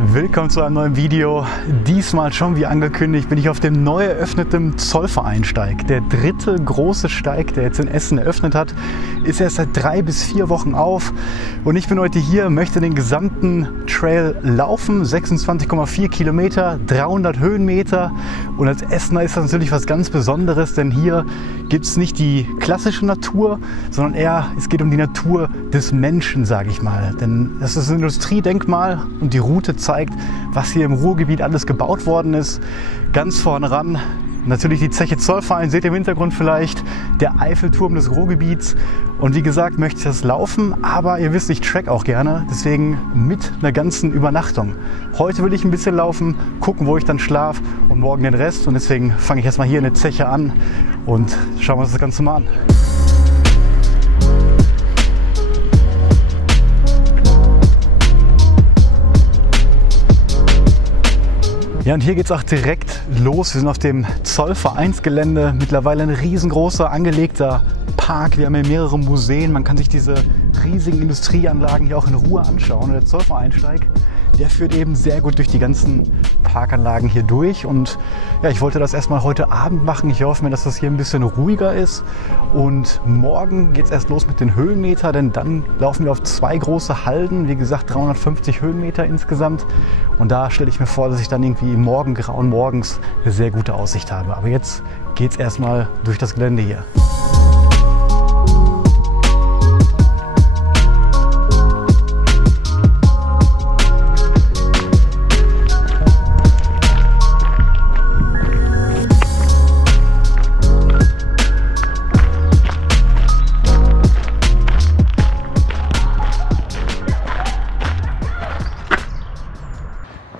Willkommen zu einem neuen Video. Diesmal schon wie angekündigt bin ich auf dem neu eröffneten Zollvereinsteig. Der dritte große Steig, der jetzt in Essen eröffnet hat, ist erst seit 3 bis 4 Wochen auf. Und ich bin heute hier, möchte den gesamten Trail laufen. 26,4 Kilometer, 300 Höhenmeter. Und als Essener ist das natürlich was ganz Besonderes, denn hier gibt es nicht die klassische Natur, sondern eher, es geht um die Natur des Menschen, sage ich mal. Denn das ist ein Industriedenkmal und die Route zeigt, was hier im Ruhrgebiet alles gebaut worden ist. Ganz vorne ran natürlich die Zeche Zollverein, seht ihr im Hintergrund vielleicht, der Eiffelturm des Ruhrgebiets. Und wie gesagt, möchte ich das laufen, aber ihr wisst, ich track auch gerne, deswegen mit einer ganzen Übernachtung. Heute will ich ein bisschen laufen, gucken, wo ich dann schlafe und morgen den Rest. Und deswegen fange ich erstmal hier in der Zeche an und schauen wir uns das Ganze mal an. Ja, und hier geht es auch direkt los. Wir sind auf dem Zollvereinsgelände. Mittlerweile ein riesengroßer angelegter Park. Wir haben hier mehrere Museen. Man kann sich diese riesigen Industrieanlagen hier auch in Ruhe anschauen. Und der Zollvereinsteig, der führt eben sehr gut durch die ganzen Parkanlagen hier durch. Und ja, ich wollte das erstmal heute Abend machen. Ich hoffe mir, dass das hier ein bisschen ruhiger ist. Und morgen geht es erst los mit den Höhenmeter, denn dann laufen wir auf 2 große Halden. Wie gesagt, 350 Höhenmeter insgesamt. Und da stelle ich mir vor, dass ich dann irgendwie im Morgengrauen morgens eine sehr gute Aussicht habe. Aber jetzt geht es erstmal durch das Gelände hier.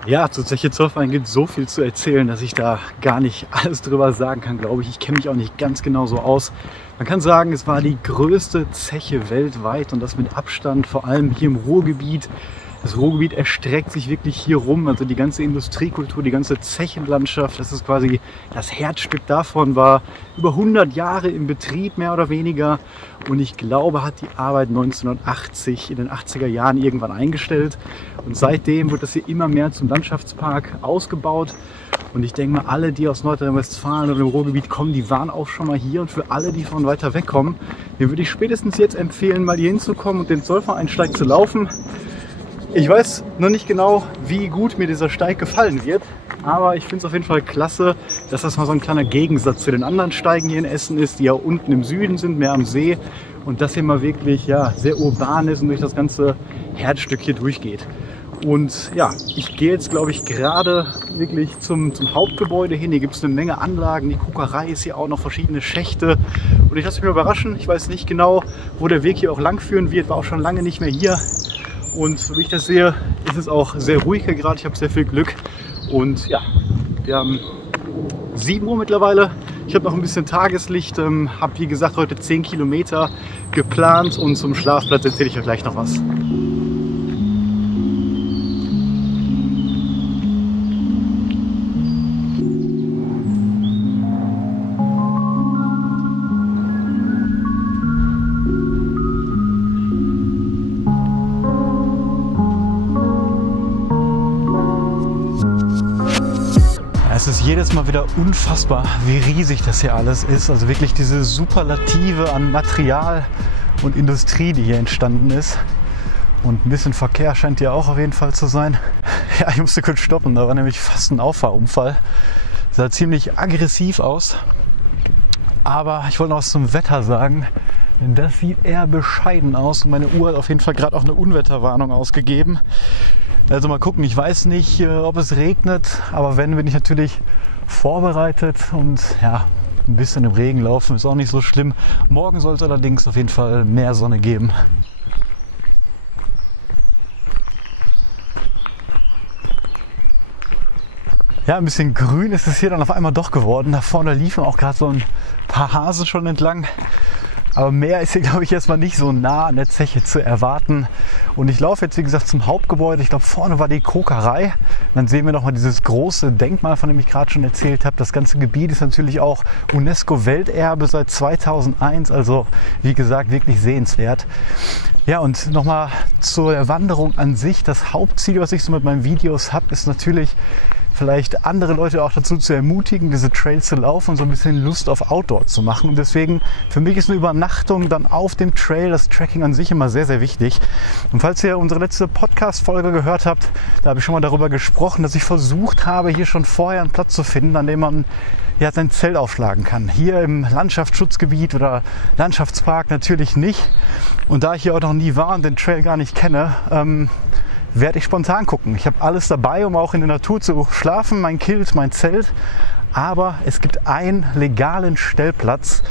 Ja, zur Zeche Zollverein gibt es so viel zu erzählen, dass ich da gar nicht alles drüber sagen kann, glaube ich. Ich kenne mich auch nicht ganz genau so aus. Man kann sagen, es war die größte Zeche weltweit und das mit Abstand, vor allem hier im Ruhrgebiet. Das Ruhrgebiet erstreckt sich wirklich hier rum, also die ganze Industriekultur, die ganze Zechenlandschaft, das ist quasi das Herzstück davon, war über 100 Jahre im Betrieb, mehr oder weniger. Und ich glaube, hat die Arbeit 1980, in den 80er Jahren irgendwann eingestellt. Und seitdem wird das hier immer mehr zum Landschaftspark ausgebaut. Und ich denke mal, alle, die aus Nordrhein-Westfalen oder dem Ruhrgebiet kommen, die waren auch schon mal hier. Und für alle, die von weiter weg kommen, denen würde ich spätestens jetzt empfehlen, mal hier hinzukommen und den Zollvereinsteig zu laufen. Ich weiß noch nicht genau, wie gut mir dieser Steig gefallen wird, aber ich finde es auf jeden Fall klasse, dass das mal so ein kleiner Gegensatz zu den anderen Steigen hier in Essen ist, die ja unten im Süden sind, mehr am See, und das hier mal wirklich ja, sehr urban ist und durch das ganze Herzstück hier durchgeht. Und ja, ich gehe jetzt, glaube ich, gerade wirklich zum Hauptgebäude hin. Hier gibt es eine Menge Anlagen, die Kokerei ist hier auch noch, verschiedene Schächte. Und ich lasse mich mal überraschen, ich weiß nicht genau, wo der Weg hier auch lang führen wird, war auch schon lange nicht mehr hier. Und so wie ich das sehe, ist es auch sehr ruhig hier gerade. Ich habe sehr viel Glück. Und ja, wir haben 7 Uhr mittlerweile. Ich habe noch ein bisschen Tageslicht. Habe wie gesagt heute 10 Kilometer geplant. Und zum Schlafplatz erzähle ich euch gleich noch was. Es ist jedes Mal wieder unfassbar, wie riesig das hier alles ist. Also wirklich diese Superlative an Material und Industrie, die hier entstanden ist. Und ein bisschen Verkehr scheint hier auch auf jeden Fall zu sein. Ja, ich musste kurz stoppen, da war nämlich fast ein Auffahrunfall. Sah ziemlich aggressiv aus. Aber ich wollte noch was zum Wetter sagen. Denn das sieht eher bescheiden aus. Und meine Uhr hat auf jeden Fall gerade auch eine Unwetterwarnung ausgegeben. Also mal gucken, ich weiß nicht, ob es regnet, aber wenn, bin ich natürlich vorbereitet und ja, ein bisschen im Regen laufen ist auch nicht so schlimm. Morgen soll es allerdings auf jeden Fall mehr Sonne geben. Ja, ein bisschen grün ist es hier dann auf einmal doch geworden. Da vorne liefen auch gerade so ein paar Hasen schon entlang. Aber mehr ist hier, glaube ich, erstmal nicht so nah an der Zeche zu erwarten. Und ich laufe jetzt, wie gesagt, zum Hauptgebäude. Ich glaube, vorne war die Kokerei. Und dann sehen wir nochmal dieses große Denkmal, von dem ich gerade schon erzählt habe. Das ganze Gebiet ist natürlich auch UNESCO-Welterbe seit 2001. Also, wie gesagt, wirklich sehenswert. Ja, und nochmal zur Wanderung an sich. Das Hauptziel, was ich so mit meinen Videos habe, ist natürlich, vielleicht andere Leute auch dazu zu ermutigen, diese Trails zu laufen und so ein bisschen Lust auf Outdoor zu machen. Und deswegen, für mich ist eine Übernachtung dann auf dem Trail, das Trekking an sich immer sehr, sehr wichtig. Und falls ihr unsere letzte Podcast-Folge gehört habt, da habe ich schon mal darüber gesprochen, dass ich versucht habe, hier schon vorher einen Platz zu finden, an dem man ja sein Zelt aufschlagen kann. Hier im Landschaftsschutzgebiet oder Landschaftspark natürlich nicht. Und da ich hier auch noch nie war und den Trail gar nicht kenne, werde ich spontan gucken. Ich habe alles dabei, um auch in der Natur zu schlafen, mein Kilt, mein Zelt. Aber es gibt einen legalen Stellplatz,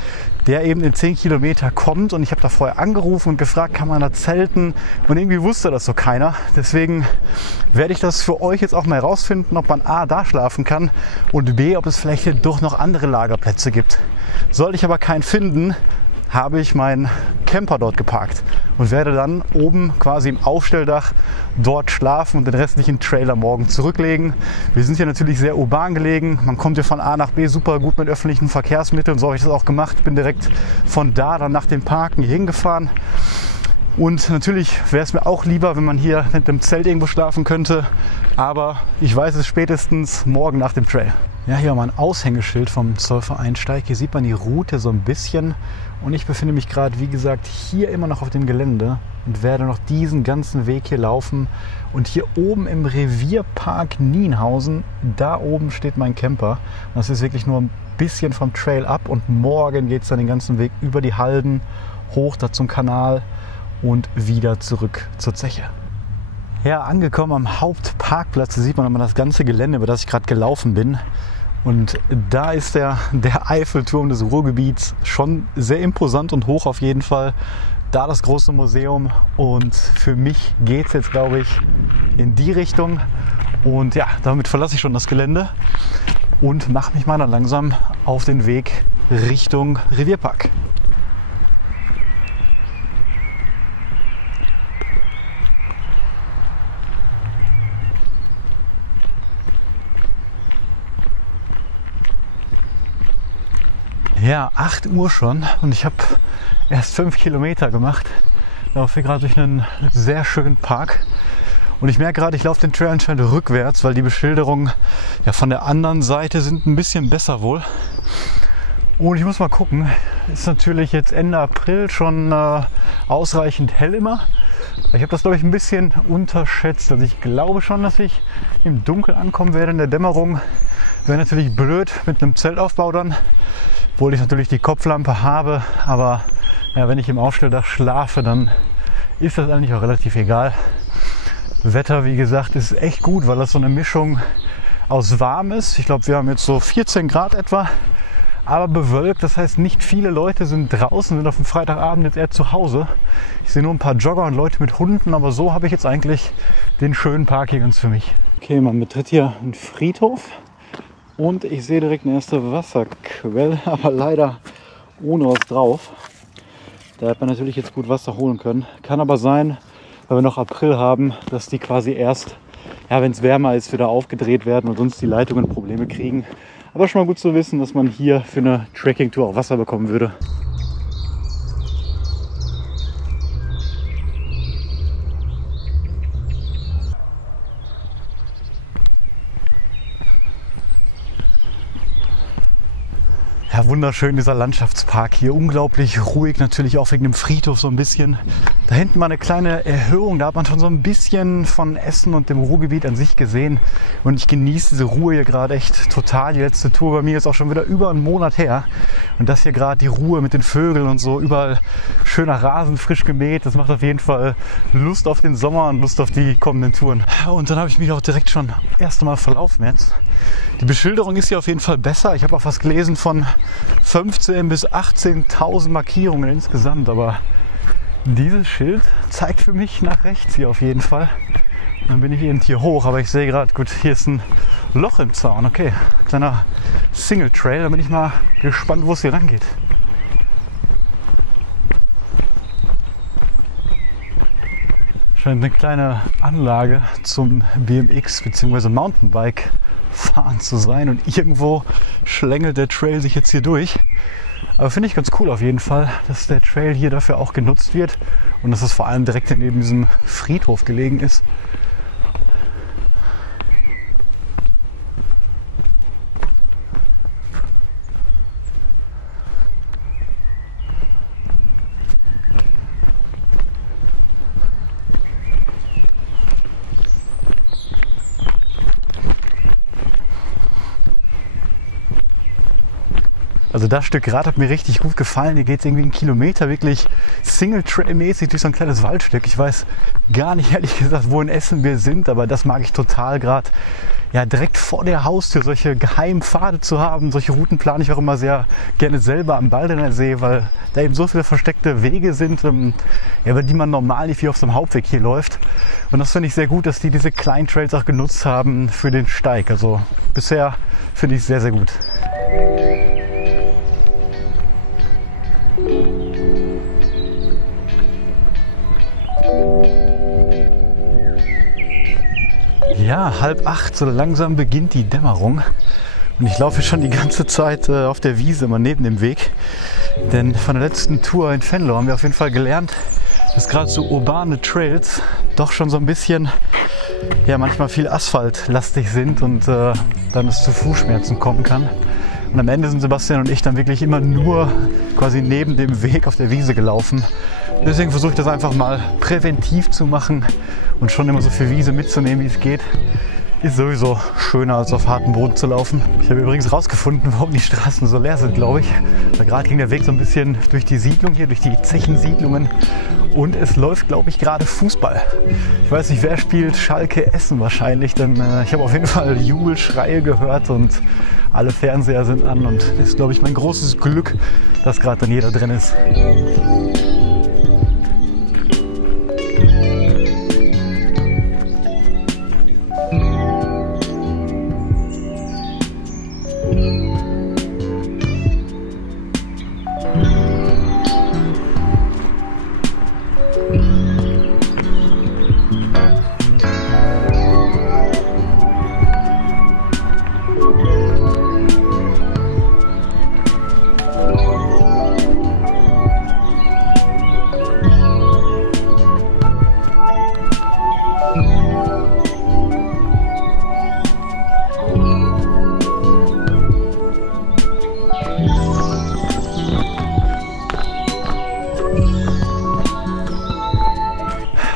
der eben in 10 Kilometer kommt. Und ich habe da vorher angerufen und gefragt, kann man da zelten? Und irgendwie wusste das so keiner. Deswegen werde ich das für euch jetzt auch mal herausfinden, ob man A, da schlafen kann und B, ob es vielleicht hier doch noch andere Lagerplätze gibt. Sollte ich aber keinen finden, habe ich meinen Camper dort geparkt und werde dann oben quasi im Aufstelldach dort schlafen und den restlichen Trailer morgen zurücklegen. Wir sind hier natürlich sehr urban gelegen. Man kommt hier von A nach B super gut mit öffentlichen Verkehrsmitteln. So habe ich das auch gemacht. Bin direkt von da dann nach dem Parken hier hingefahren. Und natürlich wäre es mir auch lieber, wenn man hier mit dem Zelt irgendwo schlafen könnte. Aber ich weiß es spätestens morgen nach dem Trail. Ja, hier mal ein Aushängeschild vom Zollverein-Steig. Hier sieht man die Route so ein bisschen. Und ich befinde mich gerade, wie gesagt, hier immer noch auf dem Gelände und werde noch diesen ganzen Weg hier laufen. Und hier oben im Revierpark Nienhausen, da oben steht mein Camper. Und das ist wirklich nur ein bisschen vom Trail ab. Und morgen geht es dann den ganzen Weg über die Halden, hoch da zum Kanal und wieder zurück zur Zeche. Ja, angekommen am Hauptparkplatz sieht man nochmal das ganze Gelände, über das ich gerade gelaufen bin. Und da ist der Eiffelturm des Ruhrgebiets, schon sehr imposant und hoch auf jeden Fall. Da das große Museum und für mich geht es jetzt, glaube ich, in die Richtung. Und ja, damit verlasse ich schon das Gelände und mache mich mal dann langsam auf den Weg Richtung Revierpark. Ja, 8 Uhr schon und ich habe erst 5 Kilometer gemacht. Ich laufe hier gerade durch einen sehr schönen Park. Und ich merke gerade, ich laufe den Trail anscheinend rückwärts, weil die Beschilderungen ja von der anderen Seite sind ein bisschen besser wohl. Und ich muss mal gucken, ist natürlich jetzt Ende April schon ausreichend hell immer. Ich habe das, glaube ich, ein bisschen unterschätzt. Also ich glaube schon, dass ich im Dunkeln ankommen werde in der Dämmerung. Wäre natürlich blöd mit einem Zeltaufbau dann. Obwohl ich natürlich die Kopflampe habe, aber ja, wenn ich im Aufstelldach schlafe, dann ist das eigentlich auch relativ egal. Wetter, wie gesagt, ist echt gut, weil das so eine Mischung aus warm ist. Ich glaube, wir haben jetzt so 14 Grad etwa, aber bewölkt. Das heißt, nicht viele Leute sind draußen, sind auf dem Freitagabend jetzt eher zu Hause. Ich sehe nur ein paar Jogger und Leute mit Hunden, aber so habe ich jetzt eigentlich den schönen Park hier ganz für mich. Okay, man betritt hier einen Friedhof. Und ich sehe direkt eine erste Wasserquelle, aber leider ohne was drauf. Da hätte man natürlich jetzt gut Wasser holen können. Kann aber sein, weil wir noch April haben, dass die quasi erst, ja, wenn es wärmer ist, wieder aufgedreht werden und sonst die Leitungen Probleme kriegen. Aber schon mal gut zu wissen, dass man hier für eine Trekking-Tour auch Wasser bekommen würde. Ja, wunderschön dieser Landschaftspark hier, unglaublich ruhig, natürlich auch wegen dem Friedhof so ein bisschen. Da hinten mal eine kleine Erhöhung, da hat man schon so ein bisschen von Essen und dem Ruhrgebiet an sich gesehen. Und ich genieße diese Ruhe hier gerade echt total. Die letzte Tour bei mir ist auch schon wieder über einen Monat her. Und das hier gerade, die Ruhe mit den Vögeln und so, überall schöner Rasen, frisch gemäht. Das macht auf jeden Fall Lust auf den Sommer und Lust auf die kommenden Touren. Und dann habe ich mich auch direkt schon erst einmal verlaufen jetzt. Die Beschilderung ist hier auf jeden Fall besser. Ich habe auch was gelesen von 15.000 bis 18.000 Markierungen insgesamt, aber dieses Schild zeigt für mich nach rechts hier auf jeden Fall. Dann bin ich eben hier hoch, aber ich sehe gerade, gut, hier ist ein Loch im Zaun. Okay, kleiner Single Trail, da bin ich mal gespannt, wo es hier lang geht. Scheint eine kleine Anlage zum BMX bzw. Mountainbike fahren zu sein und irgendwo schlängelt der Trail sich jetzt hier durch. Aber finde ich ganz cool auf jeden Fall, dass der Trail hier dafür auch genutzt wird und dass es vor allem direkt neben diesem Friedhof gelegen ist. Also das Stück Rad hat mir richtig gut gefallen. Hier geht es irgendwie einen Kilometer wirklich Single-Trail-mäßig durch so ein kleines Waldstück. Ich weiß gar nicht, ehrlich gesagt, wo in Essen wir sind, aber das mag ich total gerade. Ja, direkt vor der Haustür solche geheimen Pfade zu haben. Solche Routen plane ich auch immer sehr gerne selber am Baldener See, weil da eben so viele versteckte Wege sind, ja, über die man normal nicht wie auf so einem Hauptweg hier läuft. Und das finde ich sehr gut, dass die diese kleinen Trails auch genutzt haben für den Steig. Also bisher finde ich es sehr, sehr gut. Ja, 7:30, so langsam beginnt die Dämmerung und ich laufe schon die ganze Zeit auf der Wiese immer neben dem Weg, denn von der letzten Tour in Venlo haben wir auf jeden Fall gelernt, dass gerade so urbane Trails doch schon so ein bisschen, ja, manchmal viel asphaltlastig sind und dann es zu Fußschmerzen kommen kann. Und am Ende sind Sebastian und ich dann wirklich immer nur quasi neben dem Weg auf der Wiese gelaufen. Deswegen versuche ich das einfach mal präventiv zu machen und schon immer so viel Wiese mitzunehmen, wie es geht. Ist sowieso schöner, als auf hartem Boden zu laufen. Ich habe übrigens rausgefunden, warum die Straßen so leer sind, glaube ich. Weil gerade ging der Weg so ein bisschen durch die Siedlung hier, durch die Zechensiedlungen. Und es läuft, glaube ich, gerade Fußball. Ich weiß nicht, wer spielt, Schalke Essen wahrscheinlich. Denn ich habe auf jeden Fall Jubelschreie gehört und alle Fernseher sind an. Und das ist, glaube ich, mein großes Glück, dass gerade dann jeder drin ist.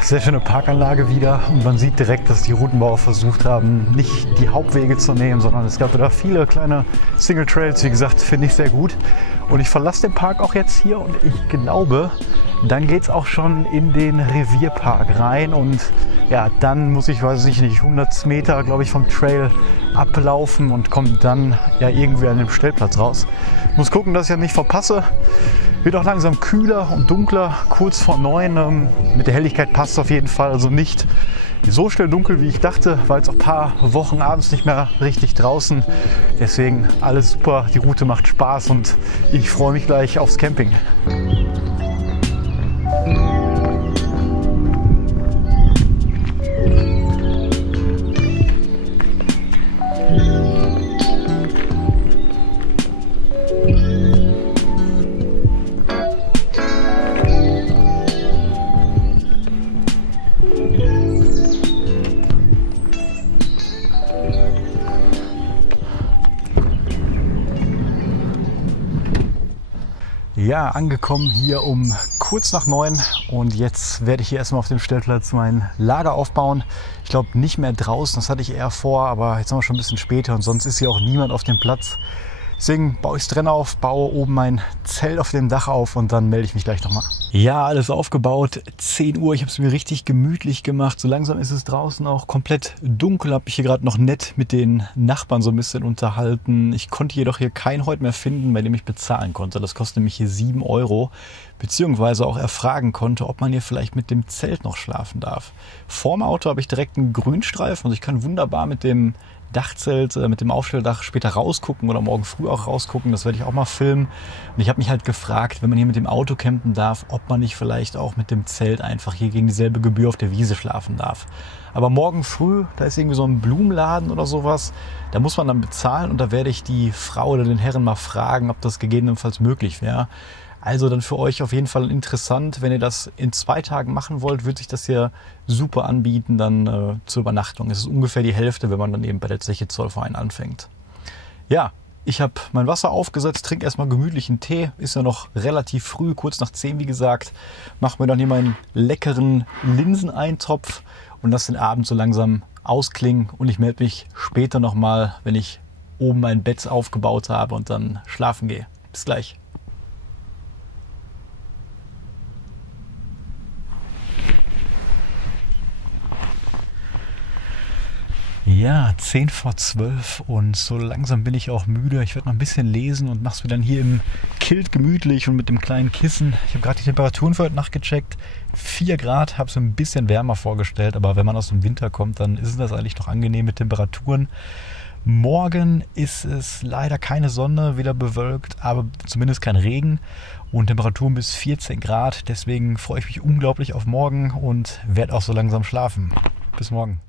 Sehr schöne Parkanlage wieder und man sieht direkt, dass die Routenbauer versucht haben, nicht die Hauptwege zu nehmen, sondern es gab da viele kleine Single Trails. Wie gesagt, finde ich sehr gut. Und ich verlasse den Park auch jetzt hier und ich glaube, dann geht es auch schon in den Revierpark rein und ja, dann muss ich, weiß ich nicht, 100 Meter, glaube ich, vom Trail ablaufen und komme dann ja irgendwie an dem Stellplatz raus. Muss gucken, dass ich ja nicht verpasse. Wird auch langsam kühler und dunkler, kurz vor 9. Mit der Helligkeit passt es auf jeden Fall, also nicht so schnell dunkel, wie ich dachte. War jetzt auch ein paar Wochen abends nicht mehr richtig draußen. Deswegen alles super, die Route macht Spaß und ich freue mich gleich aufs Camping. Ja, angekommen hier um kurz nach 9 und jetzt werde ich hier erstmal auf dem Stellplatz mein Lager aufbauen. Ich glaube nicht mehr draußen, das hatte ich eher vor, aber jetzt sind wir schon ein bisschen später und sonst ist hier auch niemand auf dem Platz. Deswegen baue ich es drin auf, baue oben mein Zelt auf dem Dach auf und dann melde ich mich gleich nochmal. Ja, alles aufgebaut, 10 Uhr, ich habe es mir richtig gemütlich gemacht. So langsam ist es draußen auch komplett dunkel, habe mich hier gerade noch nett mit den Nachbarn so ein bisschen unterhalten. Ich konnte jedoch hier kein Heu mehr finden, bei dem ich bezahlen konnte. Das kostet nämlich hier 7 €, beziehungsweise auch erfragen konnte, ob man hier vielleicht mit dem Zelt noch schlafen darf. Vorm Auto habe ich direkt einen Grünstreifen, also ich kann wunderbar mit dem Dachzelt mit dem Aufstelldach später rausgucken oder morgen früh auch rausgucken. Das werde ich auch mal filmen. Und ich habe mich halt gefragt, wenn man hier mit dem Auto campen darf, ob man nicht vielleicht auch mit dem Zelt einfach hier gegen dieselbe Gebühr auf der Wiese schlafen darf. Aber morgen früh, da ist irgendwie so ein Blumenladen oder sowas, da muss man dann bezahlen und da werde ich die Frau oder den Herren mal fragen, ob das gegebenenfalls möglich wäre. Also dann für euch auf jeden Fall interessant, wenn ihr das in 2 Tagen machen wollt, wird sich das hier super anbieten dann zur Übernachtung. Es ist ungefähr die Hälfte, wenn man dann eben bei der Zeche Zollverein anfängt. Ja, ich habe mein Wasser aufgesetzt, trinke erstmal gemütlichen Tee, ist ja noch relativ früh, kurz nach 10 wie gesagt. Mache mir dann hier meinen leckeren Linseneintopf und lasse den Abend so langsam ausklingen und ich melde mich später nochmal, wenn ich oben mein Bett aufgebaut habe und dann schlafen gehe. Bis gleich. Ja, 10 vor 12 und so langsam bin ich auch müde. Ich werde noch ein bisschen lesen und mache es mir dann hier im Kilt gemütlich und mit dem kleinen Kissen. Ich habe gerade die Temperaturen für heute Nacht gecheckt. 4 Grad, habe es mir ein bisschen wärmer vorgestellt, aber wenn man aus dem Winter kommt, dann ist das eigentlich noch angenehm mit Temperaturen. Morgen ist es leider keine Sonne, wieder bewölkt, aber zumindest kein Regen und Temperaturen bis 14 Grad. Deswegen freue ich mich unglaublich auf morgen und werde auch so langsam schlafen. Bis morgen.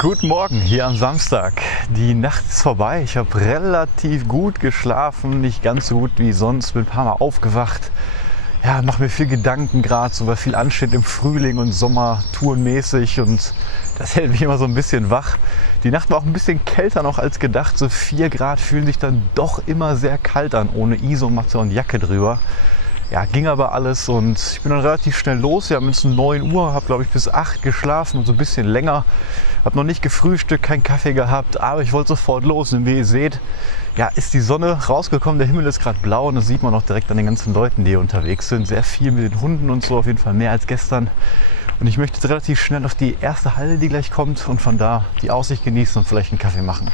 Guten Morgen hier am Samstag. Die Nacht ist vorbei. Ich habe relativ gut geschlafen, nicht ganz so gut wie sonst. Bin ein paar Mal aufgewacht. Ja, mache mir viel Gedanken gerade, so weil viel ansteht im Frühling und Sommer tourenmäßig und das hält mich immer so ein bisschen wach. Die Nacht war auch ein bisschen kälter noch als gedacht. So 4 Grad fühlen sich dann doch immer sehr kalt an, ohne Isomatte und Jacke drüber. Ja, ging aber alles und ich bin dann relativ schnell los. Wir haben jetzt 9 Uhr, habe glaube ich bis 8 geschlafen und so ein bisschen länger. Habe noch nicht gefrühstückt, keinen Kaffee gehabt, aber ich wollte sofort los. Und wie ihr seht, ja, ist die Sonne rausgekommen. Der Himmel ist gerade blau und das sieht man auch direkt an den ganzen Leuten, die hier unterwegs sind. Sehr viel mit den Hunden und so, auf jeden Fall mehr als gestern. Und ich möchte jetzt relativ schnell auf die erste Halde, die gleich kommt und von da die Aussicht genießen und vielleicht einen Kaffee machen.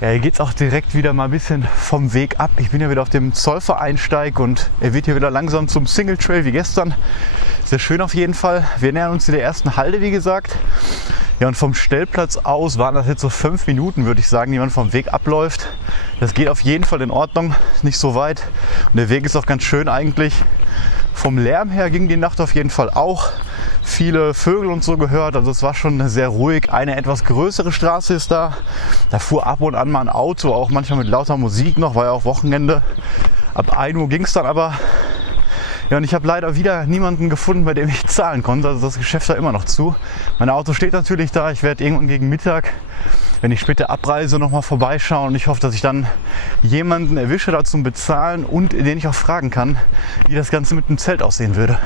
Ja, hier geht es auch direkt wieder mal ein bisschen vom Weg ab. Ich bin ja wieder auf dem Zollvereinsteig und er wird hier wieder langsam zum Single Trail wie gestern. Sehr schön auf jeden Fall. Wir nähern uns der ersten Halde, wie gesagt. Ja, und vom Stellplatz aus waren das jetzt so 5 Minuten, würde ich sagen, die man vom Weg abläuft. Das geht auf jeden Fall in Ordnung, nicht so weit. Und der Weg ist auch ganz schön eigentlich. Vom Lärm her ging die Nacht auf jeden Fall auch. Viele Vögel und so gehört, also es war schon sehr ruhig. Eine etwas größere Straße ist da. Da fuhr ab und an mal ein Auto, auch manchmal mit lauter Musik noch, war ja auch Wochenende. Ab 1 Uhr ging es dann aber. Ja, und ich habe leider wieder niemanden gefunden, bei dem ich zahlen konnte. Also das Geschäft war immer noch zu. Mein Auto steht natürlich da. Ich werde irgendwann gegen Mittag, wenn ich später abreise, nochmal vorbeischauen. Und ich hoffe, dass ich dann jemanden erwische da zum Bezahlen und den ich auch fragen kann, wie das Ganze mit dem Zelt aussehen würde.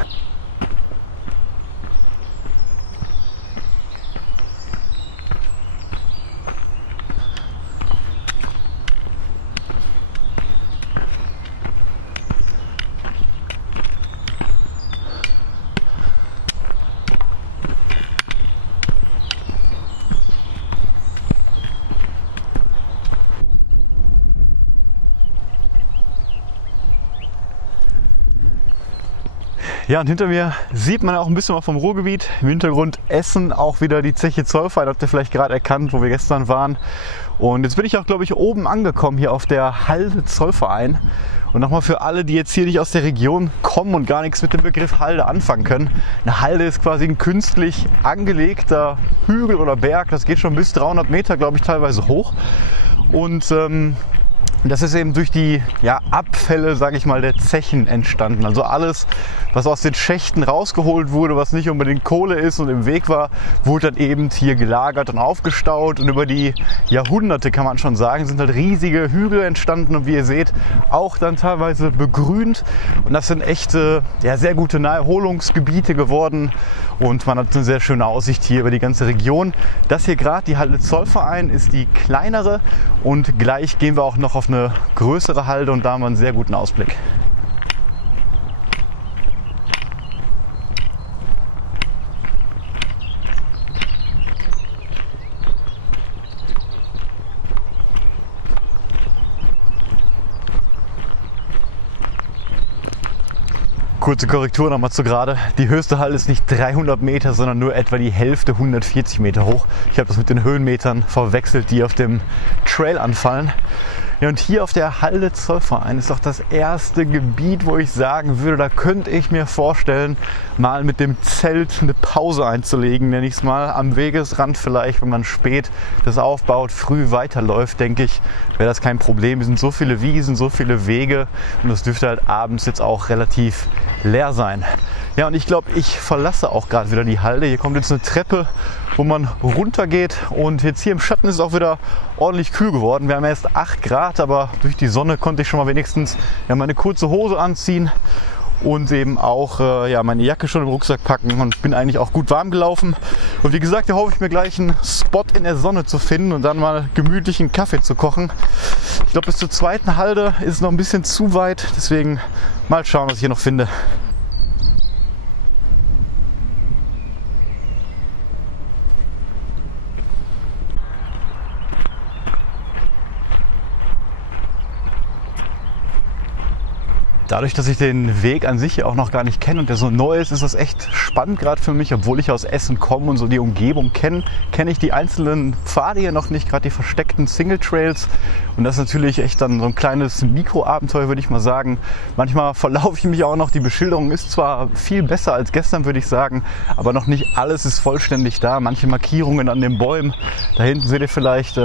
Ja, und hinter mir sieht man auch ein bisschen was vom Ruhrgebiet. Im Hintergrund Essen, auch wieder die Zeche Zollverein, habt ihr vielleicht gerade erkannt, wo wir gestern waren. Und jetzt bin ich auch, glaube ich, oben angekommen hier auf der Halde Zollverein. Und nochmal für alle, die jetzt hier nicht aus der Region kommen und gar nichts mit dem Begriff Halde anfangen können. Eine Halde ist quasi ein künstlich angelegter Hügel oder Berg. Das geht schon bis 300 Meter, glaube ich, teilweise hoch. Und Und das ist eben durch die Abfälle, sage ich mal, der Zechen entstanden. Also alles, was aus den Schächten rausgeholt wurde, was nicht unbedingt Kohle ist und im Weg war, wurde dann eben hier gelagert und aufgestaut. Und über die Jahrhunderte, kann man schon sagen, sind halt riesige Hügel entstanden und wie ihr seht, auch dann teilweise begrünt. Und das sind echte, sehr gute Naherholungsgebiete geworden. Und man hat eine sehr schöne Aussicht hier über die ganze Region. Das hier gerade, die Halde Zollverein, ist die kleinere. Und gleich gehen wir auch noch auf eine größere Halde und da haben wir einen sehr guten Ausblick. Kurze Korrektur nochmal zu gerade. Die höchste Halde ist nicht 300 Meter, sondern nur etwa die Hälfte, 140 Meter hoch. Ich habe das mit den Höhenmetern verwechselt, die auf dem Trail anfallen. Ja, und hier auf der Halde Zollverein ist auch das erste Gebiet, wo ich sagen würde, da könnte ich mir vorstellen, mal mit dem Zelt eine Pause einzulegen, nenne ich es mal. Am Wegesrand vielleicht, wenn man spät das aufbaut, früh weiterläuft, denke ich, wäre das kein Problem. Es sind so viele Wiesen, so viele Wege und das dürfte halt abends jetzt auch relativ leer sein. Ja, und ich glaube, ich verlasse auch gerade wieder die Halde. Hier kommt jetzt eine Treppe, wo man runter geht und jetzt hier im Schatten ist es auch wieder ordentlich kühl geworden. Wir haben erst 8 Grad, aber durch die Sonne konnte ich schon mal wenigstens meine kurze Hose anziehen und eben auch meine Jacke schon im Rucksack packen und bin eigentlich auch gut warm gelaufen. Und wie gesagt, da hoffe ich mir gleich einen Spot in der Sonne zu finden und dann mal gemütlichen Kaffee zu kochen. Ich glaube, bis zur zweiten Halde ist es noch ein bisschen zu weit, deswegen mal schauen, was ich hier noch finde. Dadurch, dass ich den Weg an sich auch noch gar nicht kenne und der so neu ist, ist das echt spannend gerade für mich. Obwohl ich aus Essen komme und so die Umgebung kenne ich die einzelnen Pfade hier noch nicht, gerade die versteckten Single Trails. Und das ist natürlich echt dann so ein kleines Mikroabenteuer, würde ich mal sagen. Manchmal verlaufe ich mich auch noch. Die Beschilderung ist zwar viel besser als gestern, würde ich sagen, aber noch nicht alles ist vollständig da. Manche Markierungen an den Bäumen, da hinten seht ihr vielleicht,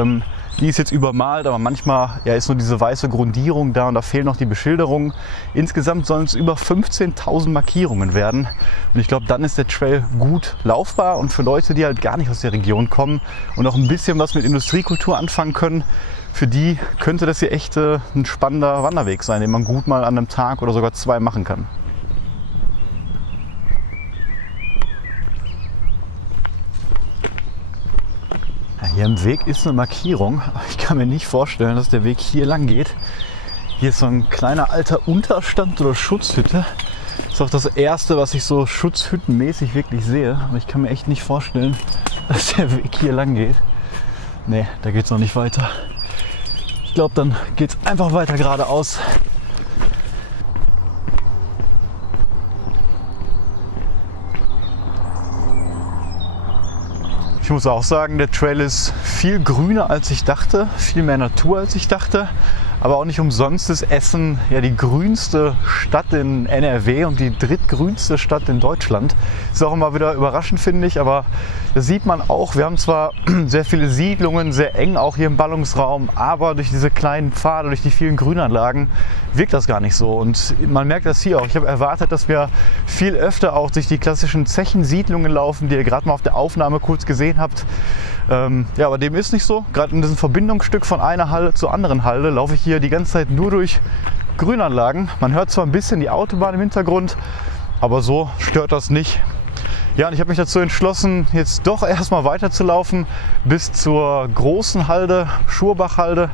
die ist jetzt übermalt, aber manchmal ist nur diese weiße Grundierung da und da fehlen noch die Beschilderungen. Insgesamt sollen es über 15.000 Markierungen werden. Und ich glaube, dann ist der Trail gut laufbar und für Leute, die halt gar nicht aus der Region kommen und auch ein bisschen was mit Industriekultur anfangen können, für die könnte das hier echt ein spannender Wanderweg sein, den man gut mal an einem Tag oder sogar 2 machen kann. Hier am Weg ist eine Markierung, aber ich kann mir nicht vorstellen, dass der Weg hier lang geht. Hier ist so ein kleiner alter Unterstand oder Schutzhütte. Das ist auch das erste, was ich so schutzhüttenmäßig wirklich sehe. Aber ich kann mir echt nicht vorstellen, dass der Weg hier lang geht. Nee, da geht es noch nicht weiter. Ich glaube, dann geht es einfach weiter geradeaus. Ich muss auch sagen, der Trail ist viel grüner als ich dachte, viel mehr Natur als ich dachte. Aber auch nicht umsonst ist Essen die grünste Stadt in NRW und die drittgrünste Stadt in Deutschland. Ist auch immer wieder überraschend, finde ich, aber das sieht man auch. Wir haben zwar sehr viele Siedlungen, sehr eng auch hier im Ballungsraum, aber durch diese kleinen Pfade, durch die vielen Grünanlagen wirkt das gar nicht so. Und man merkt das hier auch. Ich habe erwartet, dass wir viel öfter auch durch die klassischen Zechensiedlungen laufen, die ihr gerade mal auf der Aufnahme kurz gesehen habt. Aber dem ist nicht so. Gerade in diesem Verbindungsstück von einer Halde zur anderen Halde laufe ich hier die ganze Zeit nur durch Grünanlagen. Man hört zwar ein bisschen die Autobahn im Hintergrund, aber so stört das nicht. Ja, und ich habe mich dazu entschlossen, jetzt doch erstmal weiterzulaufen bis zur großen Halde, Schurbach-Halde,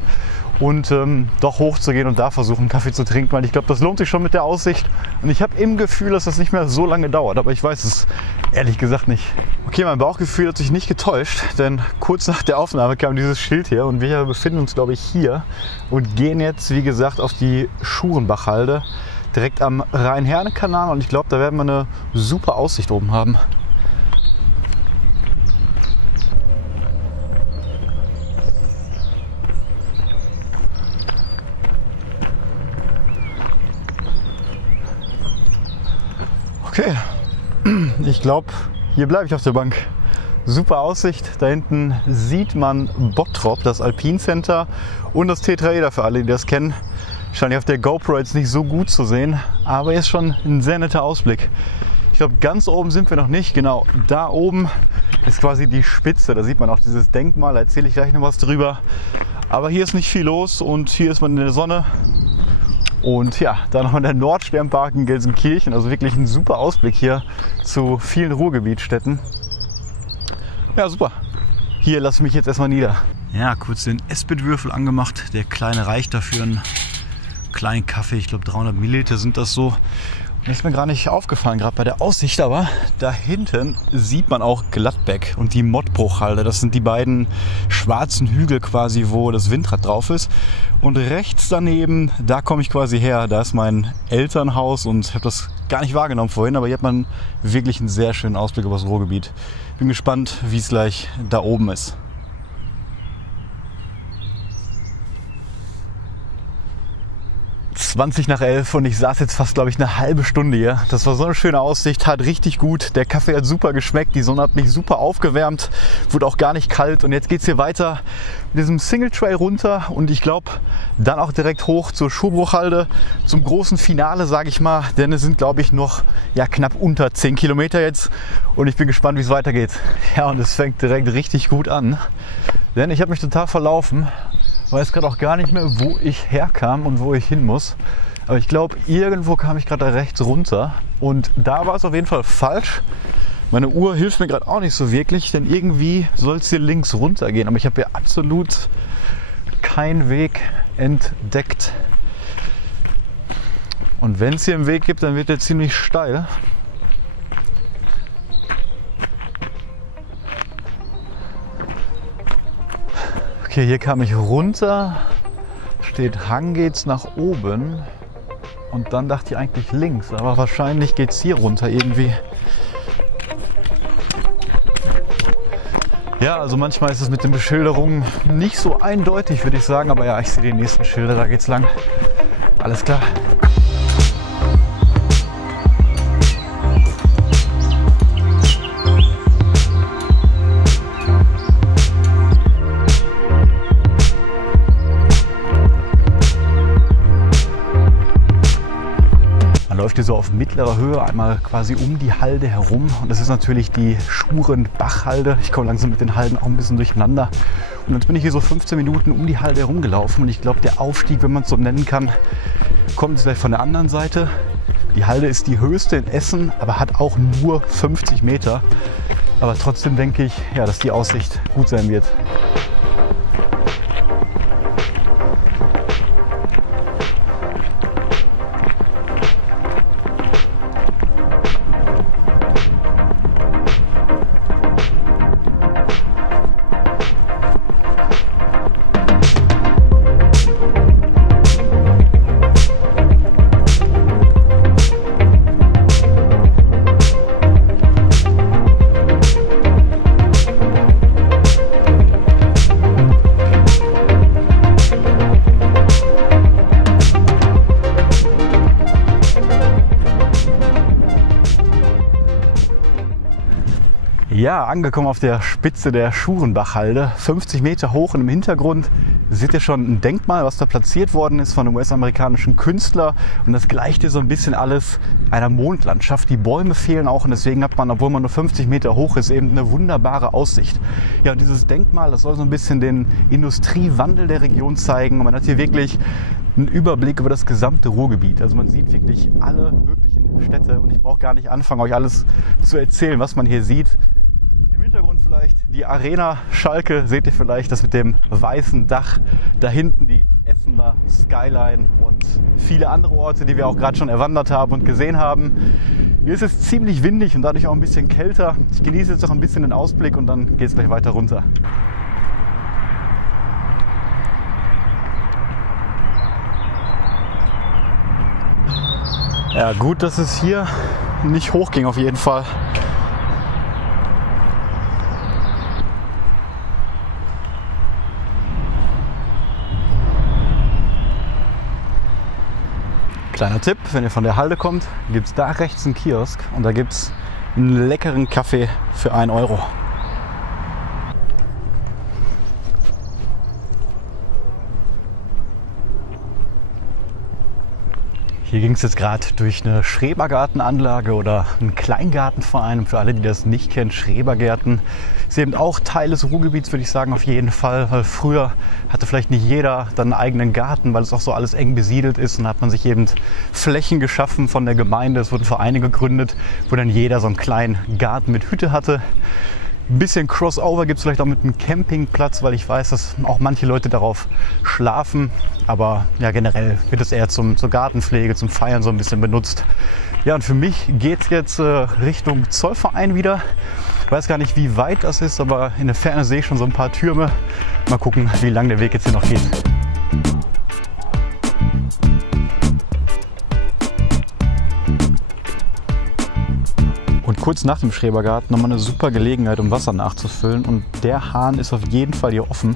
und doch hochzugehen und da versuchen, einen Kaffee zu trinken, weil ich glaube, das lohnt sich schon mit der Aussicht. Und ich habe im Gefühl, dass das nicht mehr so lange dauert, aber ich weiß es ehrlich gesagt nicht. Okay, mein Bauchgefühl hat sich nicht getäuscht, denn kurz nach der Aufnahme kam dieses Schild hier und wir befinden uns, glaube ich, hier und gehen jetzt, wie gesagt, auf die Schurenbach-Halde, direkt am Rhein-Herne-Kanal, und ich glaube, da werden wir eine super Aussicht oben haben. Okay, ich glaube, hier bleibe ich auf der Bank. Super Aussicht. Da hinten sieht man Bottrop, das Alpine Center und das Tetraeder für alle, die das kennen. Wahrscheinlich auf der GoPro jetzt nicht so gut zu sehen, aber ist schon ein sehr netter Ausblick. Ich glaube, ganz oben sind wir noch nicht. Genau, da oben ist quasi die Spitze. Da sieht man auch dieses Denkmal, da erzähle ich gleich noch was drüber. Aber hier ist nicht viel los und hier ist man in der Sonne. Und ja, dann noch der Nordsternpark in Gelsenkirchen. Also wirklich ein super Ausblick hier zu vielen Ruhrgebietsstädten. Ja, super. Hier lasse ich mich jetzt erstmal nieder. Ja, kurz den Esbit-Würfel angemacht. Der kleine reicht dafür einen kleinen Kaffee. Ich glaube 300 Milliliter sind das so. Das ist mir gar nicht aufgefallen, gerade bei der Aussicht, aber da hinten sieht man auch Gladbeck und die Mottbruchhalde. Das sind die beiden schwarzen Hügel quasi, wo das Windrad drauf ist. Und rechts daneben, da komme ich quasi her, da ist mein Elternhaus und ich habe das gar nicht wahrgenommen vorhin, aber hier hat man wirklich einen sehr schönen Ausblick über das Ruhrgebiet. Bin gespannt, wie es gleich da oben ist. 20 nach 11 und ich saß jetzt fast, glaube ich, eine halbe Stunde hier. Das war so eine schöne Aussicht, hat richtig gut. Der Kaffee hat super geschmeckt, die Sonne hat mich super aufgewärmt, wurde auch gar nicht kalt. Und jetzt geht es hier weiter mit diesem Single Trail runter und ich glaube dann auch direkt hoch zur Schuhbruchhalde, zum großen Finale, sage ich mal. Denn es sind, glaube ich, noch knapp unter 10 Kilometer jetzt und ich bin gespannt, wie es weitergeht. Ja, und es fängt direkt richtig gut an, denn ich habe mich total verlaufen. Ich weiß gerade auch gar nicht mehr, wo ich herkam und wo ich hin muss. Aber ich glaube, irgendwo kam ich gerade da rechts runter. Und da war es auf jeden Fall falsch. Meine Uhr hilft mir gerade auch nicht so wirklich, denn irgendwie soll es hier links runter gehen. Aber ich habe hier absolut keinen Weg entdeckt. Und wenn es hier einen Weg gibt, dann wird der ziemlich steil. Okay, hier kam ich runter, steht Hang geht's nach oben und dann dachte ich eigentlich links, aber wahrscheinlich geht's hier runter irgendwie. Ja, also manchmal ist es mit den Beschilderungen nicht so eindeutig, würde ich sagen, aber ja, ich sehe die nächsten Schilder, da geht's lang. Alles klar. Läuft hier so auf mittlerer Höhe einmal quasi um die Halde herum und das ist natürlich die Schurenbachhalde. Ich komme langsam mit den Halden auch ein bisschen durcheinander und jetzt bin ich hier so 15 Minuten um die Halde herumgelaufen und ich glaube, der Aufstieg, wenn man es so nennen kann, kommt jetzt gleich von der anderen Seite. Die Halde ist die höchste in Essen, aber hat auch nur 50 Meter. Aber trotzdem denke ich, ja, dass die Aussicht gut sein wird. Ja, angekommen auf der Spitze der Schurenbachhalde, 50 Meter hoch und im Hintergrund seht ihr schon ein Denkmal, was da platziert worden ist von einem US-amerikanischen Künstler und das gleicht hier so ein bisschen alles einer Mondlandschaft. Die Bäume fehlen auch und deswegen hat man, obwohl man nur 50 Meter hoch ist, eben eine wunderbare Aussicht. Ja, und dieses Denkmal, das soll so ein bisschen den Industriewandel der Region zeigen und man hat hier wirklich einen Überblick über das gesamte Ruhrgebiet. Also man sieht wirklich alle möglichen Städte und ich brauche gar nicht anfangen, euch alles zu erzählen, was man hier sieht. Hintergrund vielleicht die Arena Schalke, seht ihr vielleicht, das mit dem weißen Dach, da hinten die Essener Skyline und viele andere Orte, die wir auch gerade schon erwandert haben und gesehen haben. Hier ist es ziemlich windig und dadurch auch ein bisschen kälter. Ich genieße jetzt noch ein bisschen den Ausblick und dann geht es gleich weiter runter. Ja, gut, dass es hier nicht hochging auf jeden Fall. Kleiner Tipp, wenn ihr von der Halde kommt, gibt es da rechts einen Kiosk und da gibt es einen leckeren Kaffee für 1 Euro. Hier ging es jetzt gerade durch eine Schrebergartenanlage oder einen Kleingartenverein. Und für alle, die das nicht kennen, Schrebergärten ist eben auch Teil des Ruhrgebiets, würde ich sagen, auf jeden Fall. Weil früher hatte vielleicht nicht jeder dann einen eigenen Garten, weil es auch so alles eng besiedelt ist. Und da hat man sich eben Flächen geschaffen von der Gemeinde. Es wurden Vereine gegründet, wo dann jeder so einen kleinen Garten mit Hütte hatte. Ein bisschen Crossover gibt es vielleicht auch mit einem Campingplatz, weil ich weiß, dass auch manche Leute darauf schlafen. Aber ja, generell wird es eher zur Gartenpflege, zum Feiern so ein bisschen benutzt. Ja, und für mich geht es jetzt Richtung Zollverein wieder. Ich weiß gar nicht, wie weit das ist, aber in der Ferne sehe ich schon so ein paar Türme. Mal gucken, wie lang der Weg jetzt hier noch geht. Und kurz nach dem Schrebergarten nochmal eine super Gelegenheit, um Wasser nachzufüllen. Und der Hahn ist auf jeden Fall hier offen.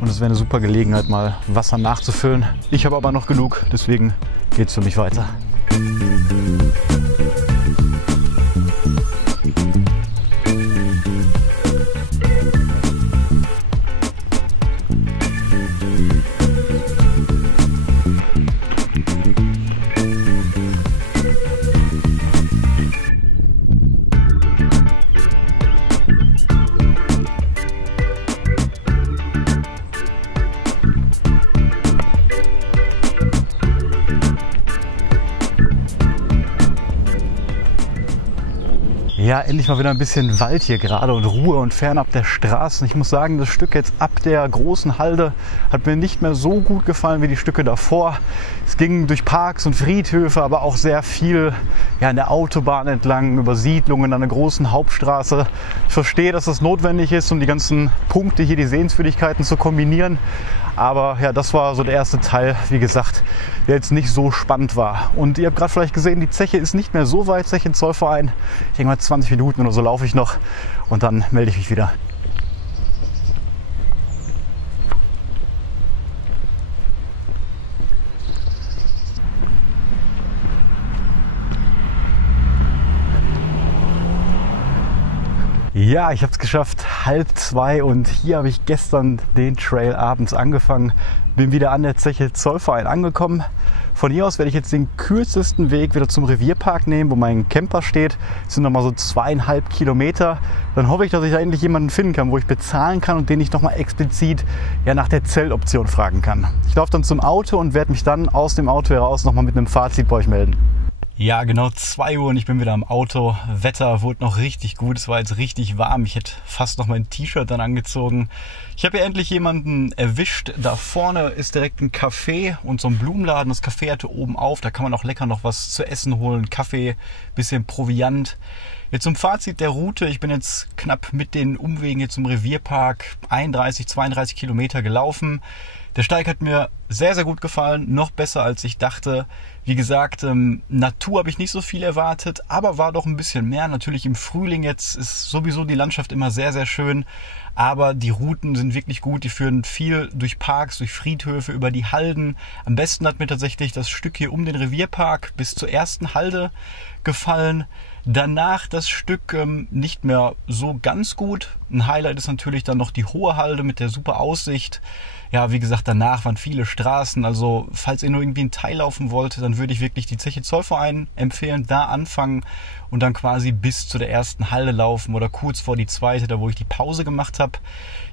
Und es wäre eine super Gelegenheit, mal Wasser nachzufüllen. Ich habe aber noch genug, deswegen geht es für mich weiter. Ja, endlich mal wieder ein bisschen Wald hier gerade und Ruhe und fernab der Straßen. Ich muss sagen, das Stück jetzt ab der großen Halde hat mir nicht mehr so gut gefallen wie die Stücke davor. Es ging durch Parks und Friedhöfe, aber auch sehr viel an der Autobahn entlang, über Siedlungen an der großen Hauptstraße. Ich verstehe, dass das notwendig ist, um die ganzen Punkte hier, die Sehenswürdigkeiten zu kombinieren. Aber ja, das war so der erste Teil, wie gesagt, der jetzt nicht so spannend war. Und ihr habt gerade vielleicht gesehen, die Zeche ist nicht mehr so weit, Zeche Zollverein. Ich denke mal 20 Minuten oder so laufe ich noch und dann melde ich mich wieder. Ja, ich habe es geschafft, 1:30 und hier habe ich gestern den Trail abends angefangen. Bin wieder an der Zeche Zollverein angekommen. Von hier aus werde ich jetzt den kürzesten Weg wieder zum Revierpark nehmen, wo mein Camper steht. Das sind nochmal so 2,5 Kilometer. Dann hoffe ich, dass ich da endlich jemanden finden kann, wo ich bezahlen kann und den ich nochmal explizit nach der Zeltoption fragen kann. Ich laufe dann zum Auto und werde mich dann aus dem Auto heraus nochmal mit einem Fazit bei euch melden. Ja, genau 2 Uhr und ich bin wieder am Auto. Wetter wurde noch richtig gut. Es war jetzt richtig warm. Ich hätte fast noch mein T-Shirt dann angezogen. Ich habe hier endlich jemanden erwischt. Da vorne ist direkt ein Café und so ein Blumenladen. Das Café hatte oben auf. Da kann man auch lecker noch was zu essen holen. Kaffee, bisschen Proviant. Jetzt zum Fazit der Route. Ich bin jetzt knapp mit den Umwegen hier zum Revierpark 31, 32 Kilometer gelaufen. Der Steig hat mir sehr, sehr gut gefallen, noch besser als ich dachte. Wie gesagt, Natur habe ich nicht so viel erwartet, aber war doch ein bisschen mehr. Natürlich im Frühling jetzt ist sowieso die Landschaft immer sehr, sehr schön. Aber die Routen sind wirklich gut, die führen viel durch Parks, durch Friedhöfe, über die Halden. Am besten hat mir tatsächlich das Stück hier um den Revierpark bis zur ersten Halde gefallen. Danach das Stück nicht mehr so ganz gut. Ein Highlight ist natürlich dann noch die hohe Halde mit der super Aussicht. Ja, wie gesagt, danach waren viele Straßen. Also falls ihr nur irgendwie einen Teil laufen wollt, dann würde ich wirklich die Zeche Zollverein empfehlen, da anfangen und dann quasi bis zu der ersten Halde laufen oder kurz vor die zweite, da wo ich die Pause gemacht habe.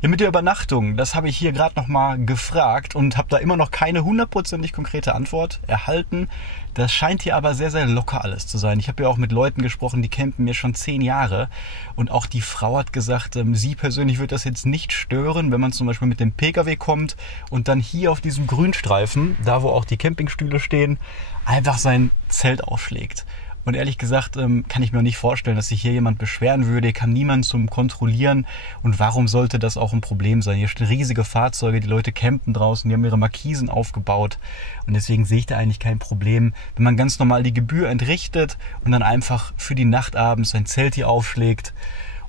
Ja, mit der Übernachtung, das habe ich hier gerade nochmal gefragt und habe da immer noch keine 100% konkrete Antwort erhalten. Das scheint hier aber sehr, sehr locker alles zu sein. Ich habe ja auch mit Leuten gesprochen, die campen mir schon 10 Jahre. Und auch die Frau hat gesagt, sie persönlich wird das jetzt nicht stören, wenn man zum Beispiel mit dem Pkw kommt und dann hier auf diesem Grünstreifen, da wo auch die Campingstühle stehen, einfach sein Zelt aufschlägt. Und ehrlich gesagt kann ich mir auch nicht vorstellen, dass sich hier jemand beschweren würde. Hier kann niemand zum Kontrollieren. Und warum sollte das auch ein Problem sein? Hier stehen riesige Fahrzeuge, die Leute campen draußen, die haben ihre Markisen aufgebaut. Und deswegen sehe ich da eigentlich kein Problem, wenn man ganz normal die Gebühr entrichtet und dann einfach für die Nacht abends sein Zelt hier aufschlägt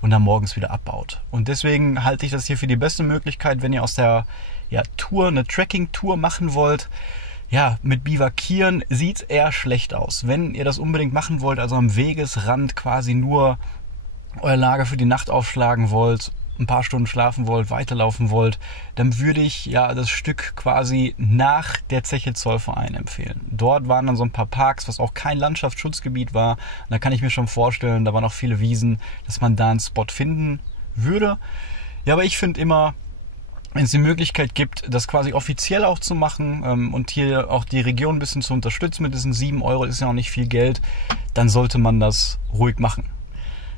und dann morgens wieder abbaut. Und deswegen halte ich das hier für die beste Möglichkeit, wenn ihr aus der Tour eine Trekking-Tour machen wollt. Ja, mit Bivakieren sieht es eher schlecht aus. Wenn ihr das unbedingt machen wollt, also am Wegesrand quasi nur euer Lager für die Nacht aufschlagen wollt, ein paar Stunden schlafen wollt, weiterlaufen wollt, dann würde ich ja das Stück quasi nach der Zeche Zollverein empfehlen. Dort waren dann so ein paar Parks, was auch kein Landschaftsschutzgebiet war. Und da kann ich mir schon vorstellen, da waren auch viele Wiesen, dass man da einen Spot finden würde. Ja, aber ich finde immer, wenn es die Möglichkeit gibt, das quasi offiziell auch zu machen und hier auch die Region ein bisschen zu unterstützen mit diesen 7 Euro, ist ja auch nicht viel Geld, dann sollte man das ruhig machen.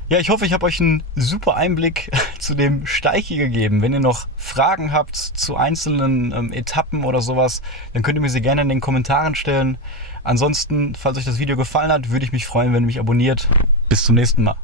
Ja, ich hoffe, ich habe euch einen super Einblick zu dem Steichi gegeben. Wenn ihr noch Fragen habt zu einzelnen Etappen oder sowas, dann könnt ihr mir sie gerne in den Kommentaren stellen. Ansonsten, falls euch das Video gefallen hat, würde ich mich freuen, wenn ihr mich abonniert. Bis zum nächsten Mal.